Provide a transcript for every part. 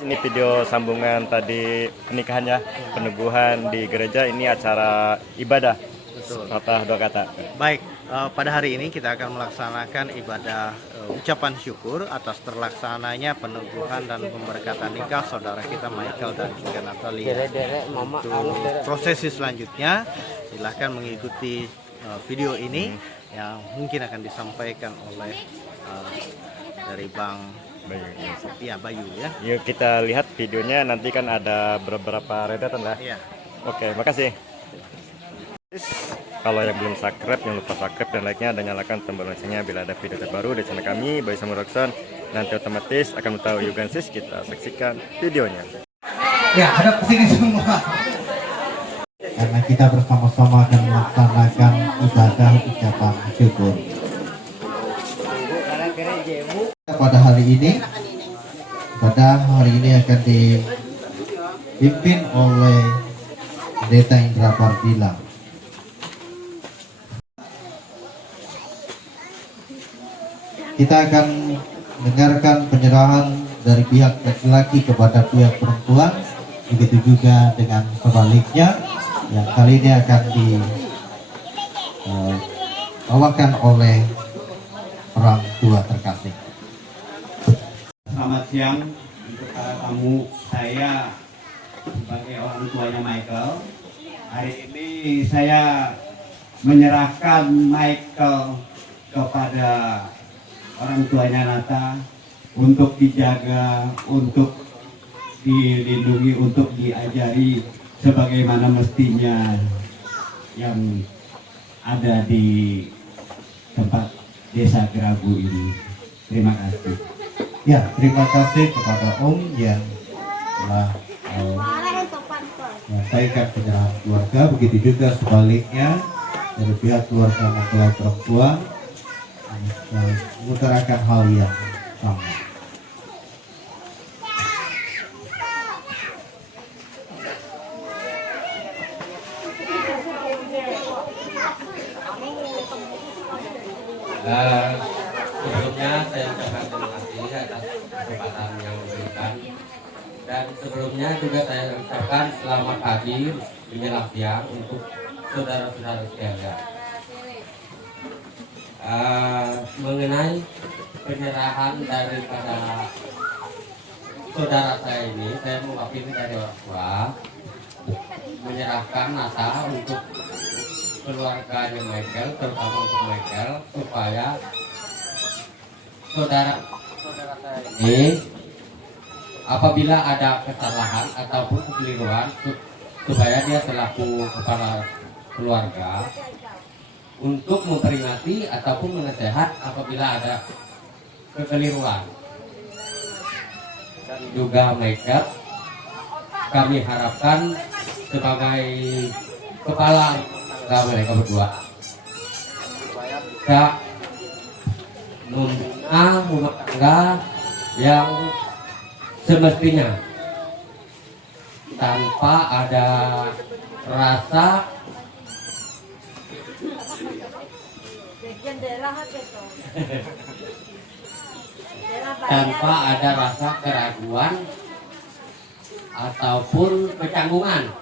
Ini video sambungan tadi pernikahannya, peneguhan di gereja, ini acara ibadah. Betul. Patah dua kata. Baik, pada hari ini kita akan melaksanakan ibadah ucapan syukur atas terlaksananya peneguhan dan pemberkatan nikah saudara kita Michael dan juga Natalia. Untuk prosesi selanjutnya, silahkan mengikuti video ini yang mungkin akan disampaikan oleh dari Bang Bayu ya. Yuk kita lihat videonya, nanti kan ada beberapa rentetan lah. Iya. Oke, makasih. Kalau yang belum subscribe, jangan lupa subscribe dan like-nya, dan nyalakan tombol loncengnya bila ada video terbaru dari channel kami, Bayu Samurokson. Nanti otomatis akan tahu Yugansis. Kita saksikan videonya. Ya, ada kesini semua. Karena kita bersama-sama akan melaksanakan ibadah ucapan syukur. Pada hari ini akan dipimpin oleh Pendeta Indra Pardila. Kita akan mendengarkan penyerahan dari pihak laki-laki kepada pihak perempuan, begitu juga dengan sebaliknya, yang kali ini akan dibawakan oleh orang tua terkasih. Selamat siang untuk para tamu. Saya sebagai orang tuanya Michael. Hari ini saya menyerahkan Michael kepada orang tuanya Nata untuk dijaga, untuk dilindungi, untuk diajari sebagaimana mestinya yang ada di tempat desa Geragu ini. Terima kasih. Ya, terima kasih kepada Om yang telah menyampaikan penyerahan keluarga, begitu juga sebaliknya dari pihak keluarga mempelai perempuan mengutarakan hal yang sama. Sebelumnya saya ucapkan terima kasih atas kesempatan yang diberikan, dan sebelumnya juga saya ucapkan selamat pagi menjelang siang untuk saudara-saudara sekalian. Mengenai penyerahan daripada saudara saya ini, saya mewakili dari orang tua menyerahkan Nata untuk keluarganya Michael, terutama untuk Michael, supaya saudara saya ini apabila ada kesalahan ataupun kekeliruan, supaya dia selaku kepala keluarga untuk memperingati ataupun menasehat apabila ada kekeliruan. Dan juga Michael, kami harapkan sebagai kepala mereka berdua bisa membina rumah tangga yang semestinya tanpa ada rasa keraguan ataupun kecanggungan.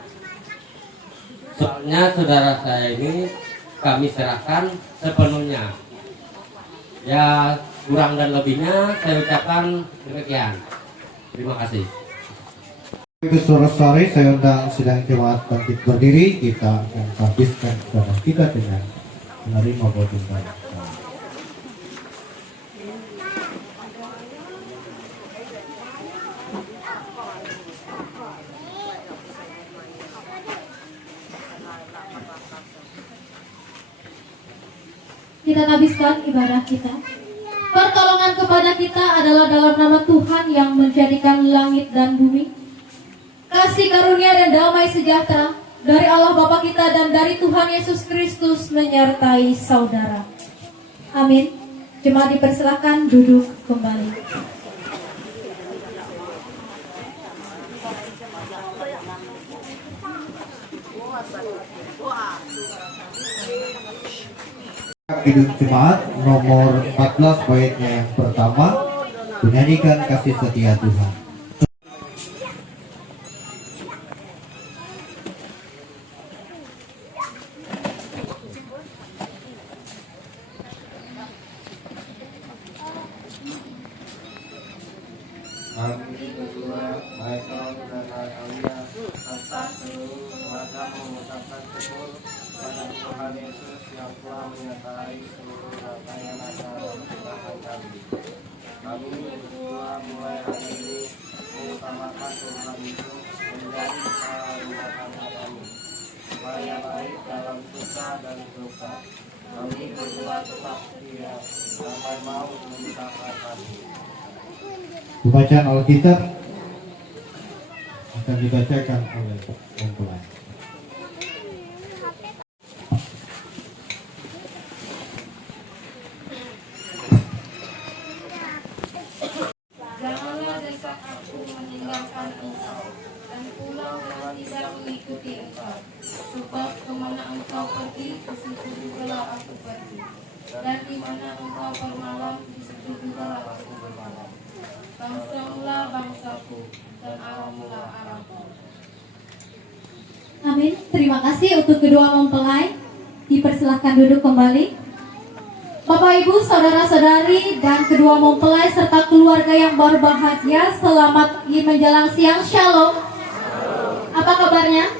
Soalnya saudara saya ini kami serahkan sepenuhnya. Ya, kurang dan lebihnya saya ucapkan demikian. Terima kasih. Saudara-saudari, saya undang sidang jemaat bangkit berdiri. Kita akan habiskan ibadah kita dengan menerima doa. Kita habiskan ibadah kita. Pertolongan kepada kita adalah dalam nama Tuhan yang menjadikan langit dan bumi. Kasih karunia dan damai sejahtera dari Allah Bapa kita dan dari Tuhan Yesus Kristus menyertai saudara. Amin. Jemaat dipersilakan duduk kembali. Hidup Jemaat nomor 14 baitnya yang pertama, menyanyikan kasih setia Tuhan. berdua, Michael dan Natalia, serta seluruh keluarga mengucapkan syukur pada Tuhan Yesus yang telah menyertai seluruh data yang ada dalam kehidupan kami. Kami berdua mulai hari ini mengutamakan Tuhan itu menjadi kehormatan kami. Supaya baik dalam suka dan duka, kami berdua tetap setia sampai mau memisahkan kami. Pembacaan Alkitab akan dibacakan oleh mempelai. Janganlah desak aku meninggalkan engkau, dan pulang dengan tidak mengikuti engkau. Sebab kemana engkau pergi, ke situ jugalah aku pergi. Dan di mana engkau bermalam, di situ jugalah aku bermalam. Bangsamulah bangsaku, dan Allahmulah Allahku. Amin. Terima kasih untuk kedua mempelai. Dipersilahkan duduk kembali. Bapak, Ibu, saudara-saudari, dan kedua mempelai serta keluarga yang berbahagia, selamat pagi menjelang siang. Shalom. Apa kabarnya?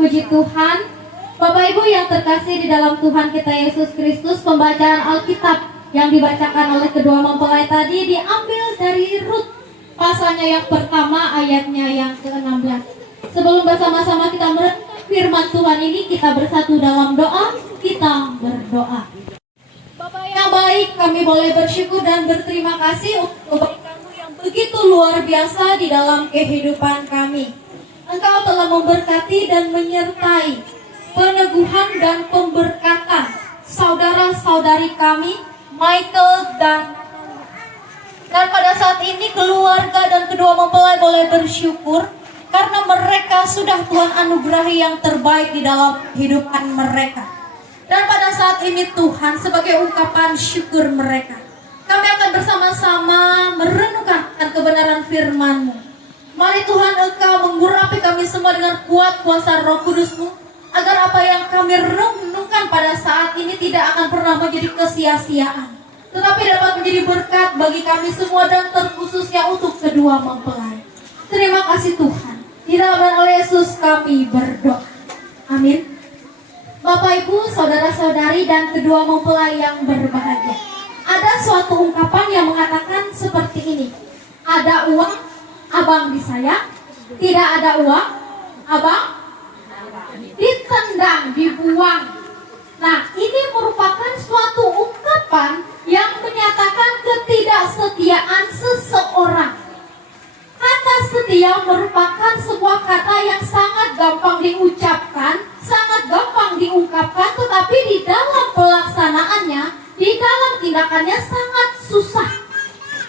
Puji Tuhan. Bapak Ibu yang terkasih di dalam Tuhan kita Yesus Kristus, pembacaan Alkitab yang dibacakan oleh kedua mempelai tadi diambil dari Rut, pasalnya yang pertama, ayatnya yang ke-16. Sebelum bersama-sama kita merenungkan firman Tuhan ini, kita bersatu dalam doa. Kita berdoa. Bapak yang baik, kami boleh bersyukur dan berterima kasih untuk kebaikan-Mu yang begitu luar biasa di dalam kehidupan kami. Engkau telah memberkati dan menyertai peneguhan dan pemberkatan saudara-saudari kami, Michael dan pada saat ini keluarga dan kedua mempelai boleh bersyukur karena mereka sudah Tuhan anugerahi yang terbaik di dalam kehidupan mereka. Dan pada saat ini Tuhan, sebagai ungkapan syukur mereka, kami akan bersama-sama merenungkan kebenaran firman-Mu. Mari Tuhan, Engkau menggurapi kami semua dengan kuat kuasa Roh Kudus-Mu, agar apa yang kami renungkan pada saat ini tidak akan pernah menjadi kesia-siaan, tetapi dapat menjadi berkat bagi kami semua dan terkhususnya untuk kedua mempelai. Terima kasih Tuhan. Di dalam nama Yesus kami berdoa. Amin. Bapak, Ibu, saudara-saudari, dan kedua mempelai yang berbahagia, ada suatu ungkapan yang mengatakan seperti ini: ada uang, abang disayang. Tidak ada uang, abang ditendang, dibuang. Nah, ini merupakan suatu ungkapan yang menyatakan ketidaksetiaan seseorang. Kata setia merupakan sebuah kata yang sangat gampang diucapkan, sangat gampang diungkapkan, tetapi di dalam pelaksanaannya, di dalam tindakannya sangat susah.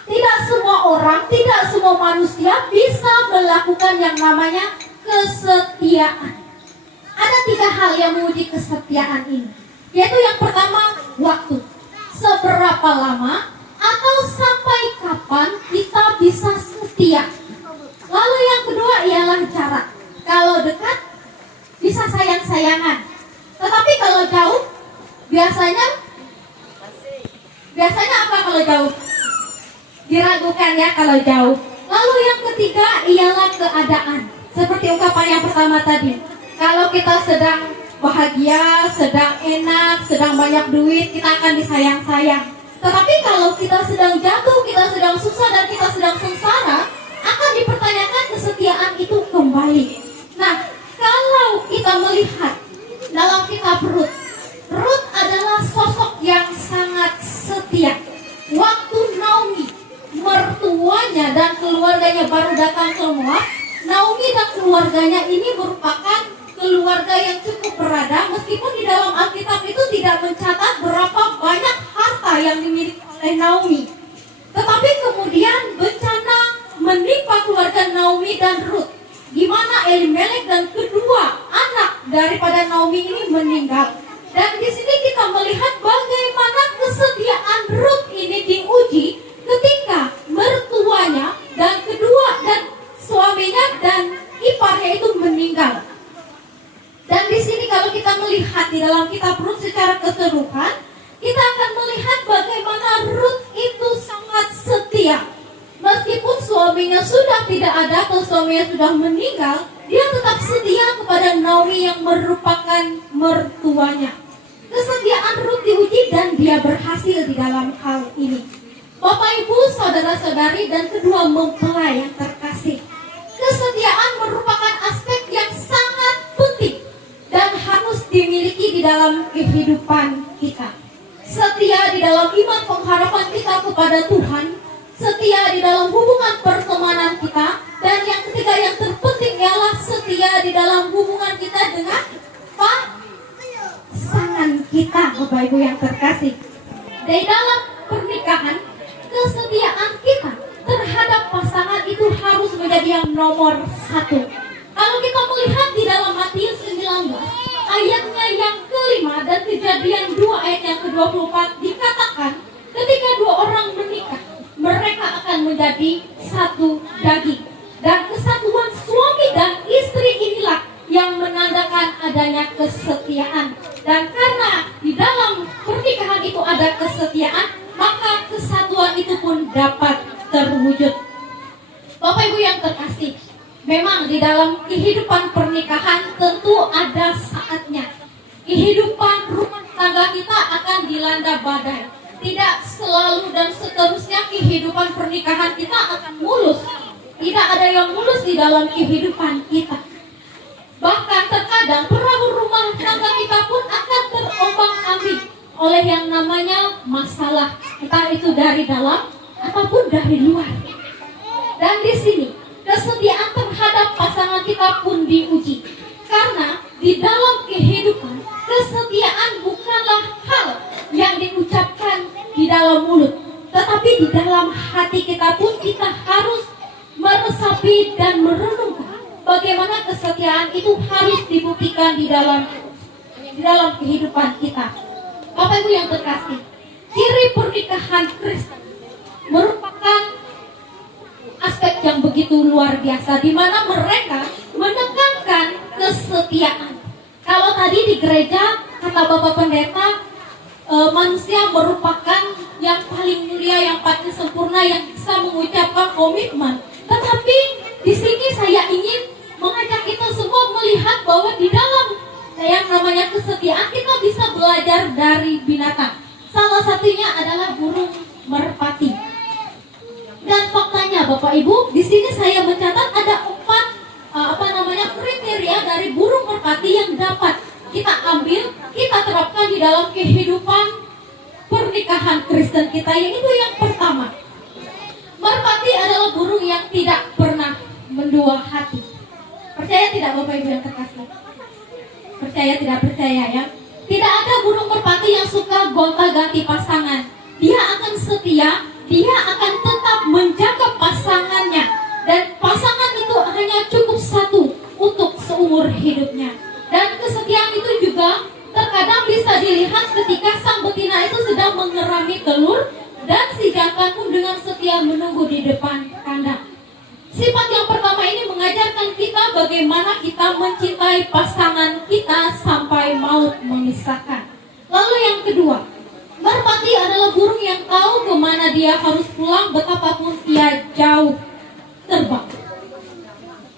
Tidak semua orang, tidak semua manusia bisa melakukan yang namanya kesetiaan. Ada 3 hal yang menguji kesetiaan ini, yaitu yang pertama, waktu. Seberapa lama atau sampai kapan kita bisa setia. Lalu yang kedua ialah jarak. Kalau dekat bisa sayang-sayangan, tetapi kalau jauh biasanya apa kalau jauh? Diragukan ya kalau jauh. Lalu yang ketiga ialah keadaan. Seperti ungkapan yang pertama tadi, kalau kita sedang bahagia, sedang enak, sedang banyak duit, kita akan disayang-sayang. Tetapi kalau kita sedang jatuh, kita sedang susah, dan kita sedang sengsara, akan dipertanyakan kesetiaan itu kembali. Nah, kalau kita melihat dalam kitab Rut, Rut adalah sosok yang sangat setia. Waktu Naomi, mertuanya dan keluarganya baru datang ke Moab, Naomi dan keluarganya ini merupakan keluarga yang cukup berada, meskipun di dalam Alkitab itu tidak mencatat berapa banyak harta yang dimiliki oleh Naomi. Tetapi kemudian bencana menimpa keluarga Naomi dan Rut, di mana Elimelek dan kedua anak daripada Naomi ini meninggal. Dan di sini kita melihat bagaimana kesetiaan Rut ini diuji ketika mertuanya dan kedua dan suaminya dan iparnya itu meninggal. Dan di sini kalau kita melihat di dalam kitab Rut secara keseluruhan, kita akan melihat bagaimana Rut itu sangat setia. Meskipun suaminya sudah tidak ada atau suaminya sudah meninggal, dia tetap setia kepada Naomi yang merupakan mertuanya. Kesetiaan Ruth diuji dan dia berhasil di dalam hal ini. Bapak Ibu, saudara-saudari dan kedua mempelai yang terkasih, kesetiaan merupakan aspek yang sangat penting dan harus dimiliki di dalam kehidupan kita. Setia di dalam iman pengharapan kita kepada Tuhan, setia di dalam hubungan pertemanan kita, dan yang ketiga yang terpenting ialah setia di dalam hubungan kita dengan pasangan kita, Bapak Ibu yang terkasih. Di dalam pernikahan, kesetiaan kita terhadap pasangan itu harus menjadi yang nomor satu. Kalau kita melihat di dalam Matius 19 ayatnya yang kelima dan Kejadian 2 ayat yang ke-24 dikatakan ketika dua orang menikah, mereka akan menjadi satu daging. Dan kesatuan suami dan istri inilah yang menandakan adanya kesetiaan. Dan karena di dalam pernikahan itu ada kesetiaan, maka kesatuan itu pun dapat terwujud. Bapak Ibu yang terkasih, memang di dalam kehidupan pernikahan tentu ada saatnya. Kehidupan rumah tangga kita akan dilanda badai. Tidak selalu dan seterusnya kehidupan pernikahan kita akan mulus. Tidak ada yang mulus di dalam kehidupan kita. Bahkan terkadang perahu rumah tangga kita pun akan terombang-ambing oleh yang namanya masalah, entah itu dari dalam ataupun dari luar. Dan di sini kesetiaan terhadap pasangan kita pun diuji, karena di dalam kehidupan kesetiaan bukanlah hal yang diucapkan di dalam mulut, tetapi di dalam hati kita pun kita harus meresapi dan merenungkan bagaimana kesetiaan itu harus dibuktikan di dalam kehidupan kita. Bapak Ibu yang terkasih, ciri pernikahan Kristen merupakan aspek yang begitu luar biasa, di mana mereka menekankan kesetiaan. Kalau tadi di gereja kata Bapak Pendeta, manusia merupakan yang paling mulia, yang paling sempurna, yang bisa mengucapkan komitmen. Tetapi di sini saya ingin mengajak kita semua melihat bahwa di dalam yang namanya kesetiaan kita bisa belajar dari binatang. Salah satunya adalah burung merpati. Dan faktanya Bapak Ibu, di sini saya mencatat ada 4 kriteria dari burung merpati yang dapat kita ambil, kita terapkan di dalam kehidupan pernikahan Kristen kita. Yaitu yang pertama, merpati adalah burung yang tidak pernah mendua hati. Percaya tidak Bapak Ibu yang terkasih? Percaya tidak percaya ya? Tidak ada burung merpati yang suka gonta-ganti pasangan. Dia akan setia, dia akan tetap menjaga pasangannya. Dan pasangan itu hanya cukup satu untuk seumur hidupnya. Dan kesetiaan itu juga terkadang bisa dilihat ketika sang betina itu sedang mengerami telur dan si jantan pun dengan setia menunggu di depan kandang. Sifat yang pertama ini mengajarkan kita bagaimana kita mencintai pasangan kita sampai maut memisahkan. Lalu yang kedua, merpati adalah burung yang tahu kemana dia harus pulang betapapun ia jauh terbang.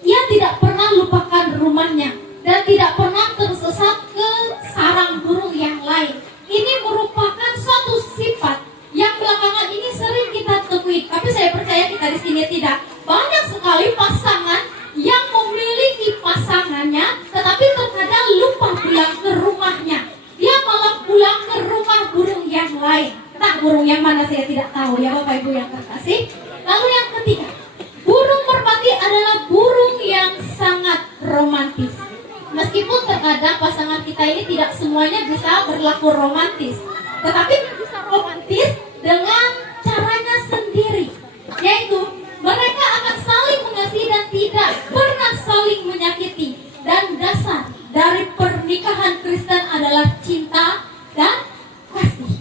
Ia tidak pernah lupakan rumahnya dan tidak pernah tersesat ke sarang burung yang lain. Ini merupakan suatu sifat yang belakangan ini sering kita temui, tapi saya percaya kita di sini tidak. Banyak sekali pasangan yang memiliki pasangannya, tetapi terkadang lupa pulang ke rumahnya. Dia malah pulang ke rumah burung yang lain. Entah burung yang mana saya tidak tahu ya Bapak Ibu yang terkasih. Lalu yang ketiga, burung merpati adalah burung yang sangat romantis. Meskipun terkadang pasangan kita ini tidak semuanya bisa berlaku romantis, tetapi bisa romantis dengan caranya sendiri, yaitu mereka akan saling mengasihi dan tidak pernah saling menyakiti. Dan dasar dari pernikahan Kristen adalah cinta dan kasih.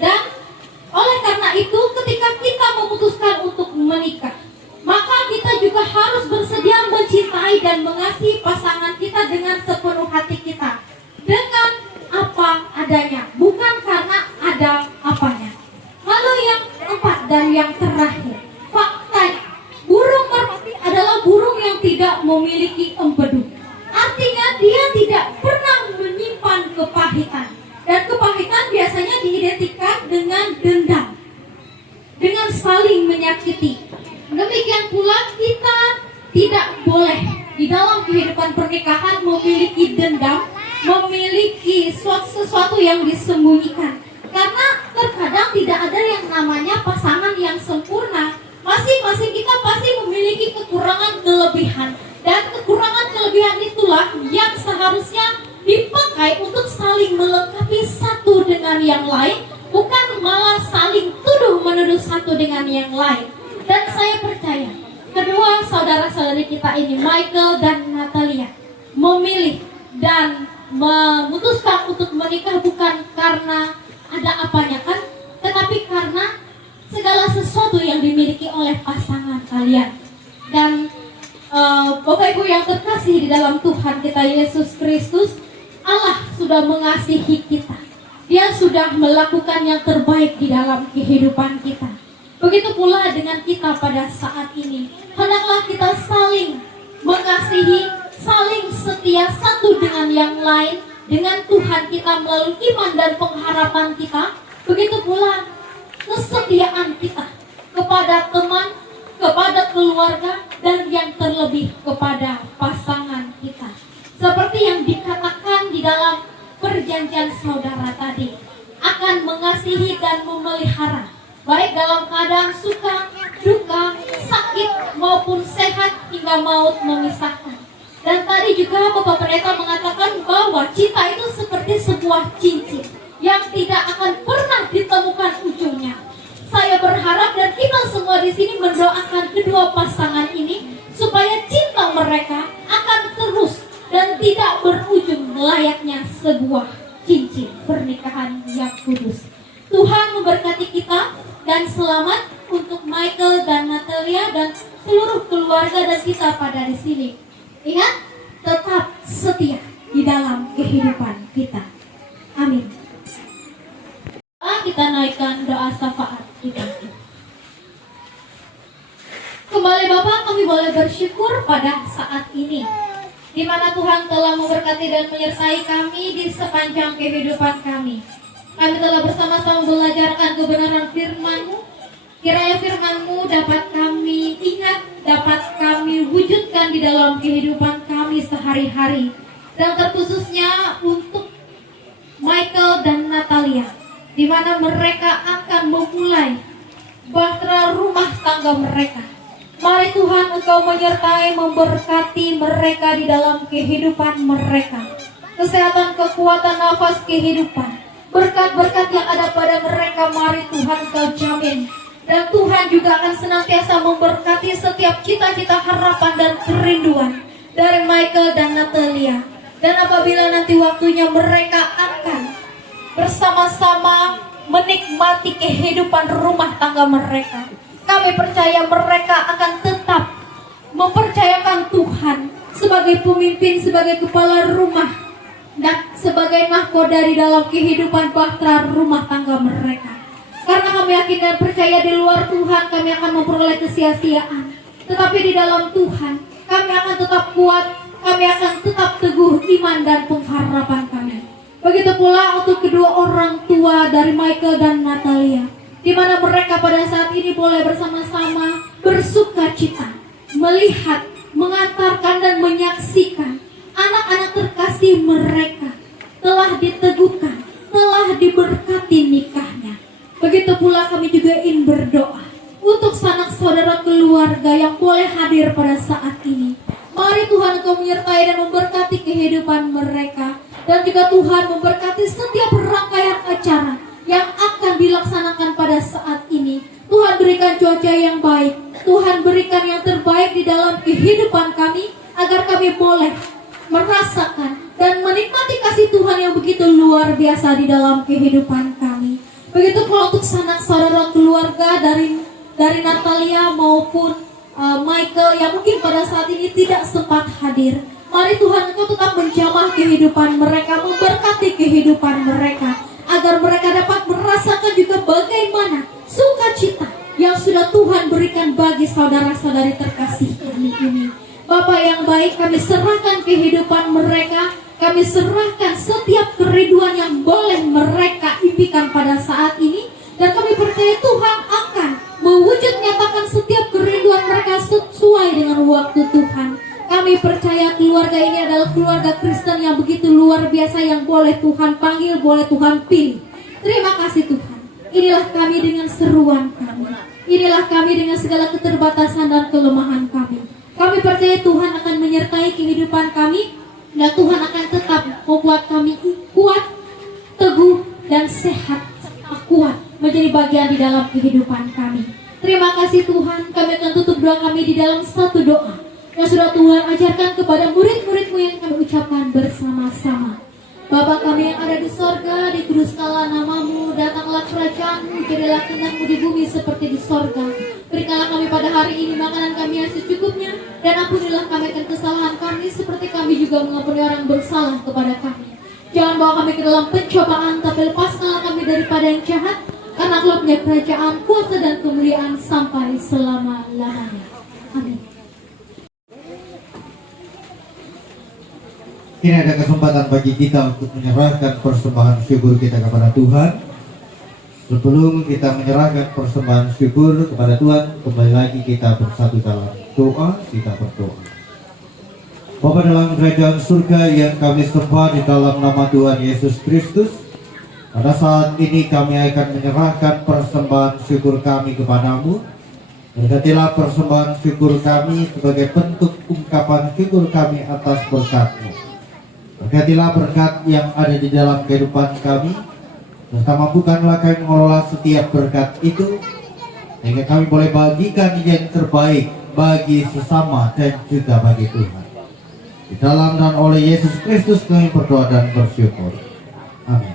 Dan oleh karena itu ketika kita memutuskan untuk menikah, maka kita juga harus bersedia mencintai dan mengasihi pasangan kita dengan sepenuh hati kita, dengan apa adanya, bukan karena ada apanya. Lalu yang keempat dan yang terakhir, tidak memiliki empedu. Artinya dia tidak pernah menyimpan kepahitan. Dan kepahitan biasanya diidentikan dengan dendam, dengan saling menyakiti. Demikian pula kita tidak boleh di dalam kehidupan pernikahan memiliki dendam, memiliki sesuatu yang disembunyikan. Karena terkadang tidak ada yang namanya pasangan yang sempurna. Masing-masing kita pasti memiliki kekurangan kelebihan. Dan kekurangan kelebihan itulah yang seharusnya dipakai untuk saling melengkapi satu dengan yang lain, bukan malah saling tuduh-menuduh satu dengan yang lain. Dan saya percaya kedua saudara-saudari kita ini, Michael dan Natalia, memilih dan memutuskan untuk menikah bukan karena ada apanya kan, tetapi karena segala sesuatu yang dimiliki oleh pasangan kalian. Dan Bapak Ibu yang terkasih di dalam Tuhan kita Yesus Kristus, Allah sudah mengasihi kita. Dia sudah melakukan yang terbaik di dalam kehidupan kita. Begitu pula dengan kita pada saat ini. Hendaklah kita saling mengasihi, saling setia satu dengan yang lain, dengan Tuhan kita melalui iman dan pengharapan kita. Begitu pula kesetiaan kita kepada teman, kepada keluarga, dan yang terlebih kepada pasangan kita. Seperti yang dikatakan di dalam perjanjian saudara tadi, akan mengasihi dan memelihara, baik dalam keadaan suka, duka, sakit maupun sehat hingga maut memisahkan. Dan tadi juga Bapak Pendeta mengatakan bahwa cinta itu seperti sebuah cincin yang tidak akan pernah ditemukan ujungnya. Saya berharap dan kita semua di sini mendoakan kedua pasangan ini supaya cinta mereka akan terus dan tidak berujung layaknya sebuah cincin pernikahan yang kudus. Tuhan memberkati kita dan selamat untuk Michael dan Natalia dan seluruh keluarga dan kita pada di sini. Ingat, tetap setia di dalam kehidupan kita. Amin. Kita naikkan doa syafaat kita. Kembali Bapak, kami boleh bersyukur pada saat ini, di mana Tuhan telah memberkati dan menyertai kami di sepanjang kehidupan kami. Kami telah bersama-sama belajarkan kebenaran firman-Mu. Kiranya firman-Mu dapat kami ingat, dapat kami wujudkan di dalam kehidupan kami sehari-hari. Dan terkhususnya untuk Michael dan Natalia, di mana mereka akan memulai bahtera rumah tangga mereka. Mari Tuhan Engkau menyertai, memberkati mereka di dalam kehidupan mereka. Kesehatan, kekuatan, nafas kehidupan, berkat-berkat yang ada pada mereka, mari Tuhan Engkau jamin. Dan Tuhan juga akan senantiasa memberkati setiap cita-cita, harapan, dan kerinduan dari Michael dan Natalia. Dan apabila nanti waktunya mereka akan bersama-sama menikmati kehidupan rumah tangga mereka, kami percaya mereka akan tetap mempercayakan Tuhan sebagai pemimpin, sebagai kepala rumah, dan sebagai mahkota di dalam kehidupan bahtera rumah tangga mereka. Karena kami yakin dan percaya di luar Tuhan kami akan memperoleh kesia-siaan, tetapi di dalam Tuhan kami akan tetap kuat, kami akan tetap teguh iman dan pengharapan kami. Begitu pula untuk kedua orang tua dari Michael dan Natalia, di mana mereka pada saat ini boleh bersama-sama bersuka cita, melihat, mengantarkan dan menyaksikan anak-anak terkasih mereka telah diteguhkan, telah diberkati nikahnya. Begitu pula kami juga ingin berdoa untuk sanak saudara keluarga yang boleh hadir pada saat ini. Mari Tuhan Engkau menyertai dan memberkati kehidupan mereka. Dan juga Tuhan memberkati setiap rangkaian acara yang akan dilaksanakan pada saat ini. Tuhan berikan cuaca yang baik, Tuhan berikan yang terbaik di dalam kehidupan kami, agar kami boleh merasakan dan menikmati kasih Tuhan yang begitu luar biasa di dalam kehidupan kami. Begitu pula untuk sanak saudara keluarga dari Natalia maupun Michael yang mungkin pada saat ini tidak sempat hadir. Mari Tuhan Engkau tetap menjamah kehidupan mereka, memberkati kehidupan mereka, agar mereka dapat merasakan juga bagaimana sukacita yang sudah Tuhan berikan bagi saudara-saudari terkasih kami ini. Bapa yang baik, kami serahkan kehidupan mereka. Kami serahkan setiap kerinduan yang boleh mereka impikan pada saat ini. Dan kami percaya Tuhan akan mewujud nyatakan setiap kerinduan mereka sesuai dengan waktu Tuhan. Kami percaya keluarga ini adalah keluarga Kristen yang begitu luar biasa, yang boleh Tuhan panggil, boleh Tuhan pilih. Terima kasih Tuhan. Inilah kami dengan seruan kami. Inilah kami dengan segala keterbatasan dan kelemahan kami. Kami percaya Tuhan akan menyertai kehidupan kami, dan Tuhan akan tetap membuat kami kuat, teguh, dan sehat, serta kuat menjadi bagian di dalam kehidupan kami. Terima kasih Tuhan. Kami akan tutup doa kami di dalam satu doa yang sudah Tuhan ajarkan kepada murid-murid-Mu yang kami ucapkan bersama-sama. Bapa kami yang ada di sorga, dikuduskanlah nama-Mu, datanglah kerajaan-Mu, jadilah kehendak-Mu di bumi seperti di sorga. Berikanlah kami pada hari ini makanan kami yang secukupnya, dan ampunilah kami akan kesalahan kami seperti kami juga mengampuni orang bersalah kepada kami. Jangan bawa kami ke dalam pencobaan, tapi lepaskanlah kami daripada yang jahat, karena Engkau punya kerajaan, kuasa dan kemuliaan sampai selama-lamanya. Amin. Ini ada kesempatan bagi kita untuk menyerahkan persembahan syukur kita kepada Tuhan. Sebelum kita menyerahkan persembahan syukur kepada Tuhan, kembali lagi kita bersatu dalam doa, kita berdoa. Bapa dalam kerajaan surga yang kami sembah di dalam nama Tuhan Yesus Kristus, pada saat ini kami akan menyerahkan persembahan syukur kami kepadamu. Berkatilah persembahan syukur kami sebagai bentuk ungkapan syukur kami atas berkat-Mu. Berkatilah berkat yang ada di dalam kehidupan kami, serta mampukanlah kami mengelola setiap berkat itu, sehingga kami boleh bagikan yang terbaik bagi sesama dan juga bagi Tuhan. Di dalam dan oleh Yesus Kristus kami berdoa dan bersyukur. Amin.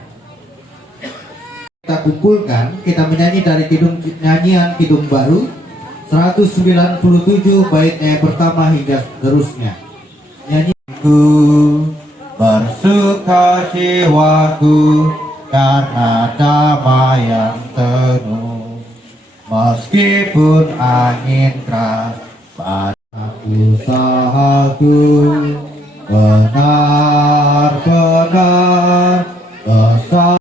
Kita kumpulkan, kita menyanyi dari nyanyian Kidung Baru 197 baitnya yang pertama hingga seterusnya. Nyanyiku bersuka jiwaku karena damai yang penuh, meskipun angin keras pada usahaku, benar-benar besar.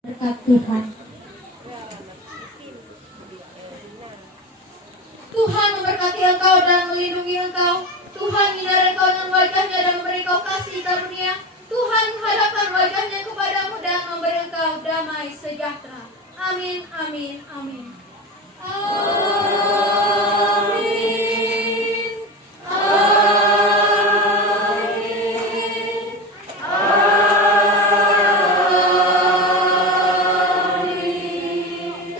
Berkat Tuhan. Tuhan memberkati engkau dan melindungi engkau. Tuhan menyinari engkau dengan wajahnya dan memberi engkau kasih karunia. Tuhan menghadapkan wajahnya kepadamu dan memberi engkau damai sejahtera. Amin, amin, amin. Amin.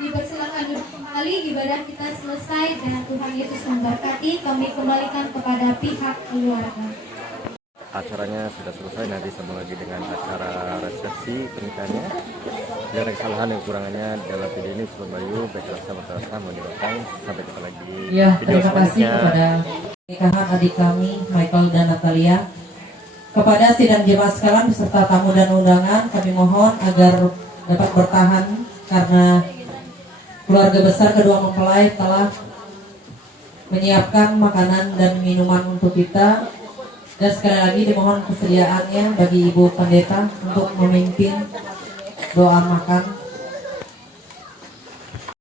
Dipersilakan duduk kembali, ibadah kita selesai dan Tuhan Yesus memberkati. Kami kembalikan kepada pihak keluarga. Acaranya sudah selesai, nanti sambung lagi dengan acara resepsi pernikahannya. Jika ada kesalahan dan kekurangannya dalam video ini, Sobat Bayu, baiklah sama-sama mau dimakan. Sampai jumpa lagi Ya, video terima kasih selanjutnya. kepada pernikahan adik kami Michael dan Natalia. Kepada sidang jemaat sekalian beserta tamu dan undangan, kami mohon agar dapat bertahan karena keluarga besar kedua mempelai telah menyiapkan makanan dan minuman untuk kita. Dan sekali lagi dimohon kesediaannya bagi Ibu Pendeta untuk memimpin doa makan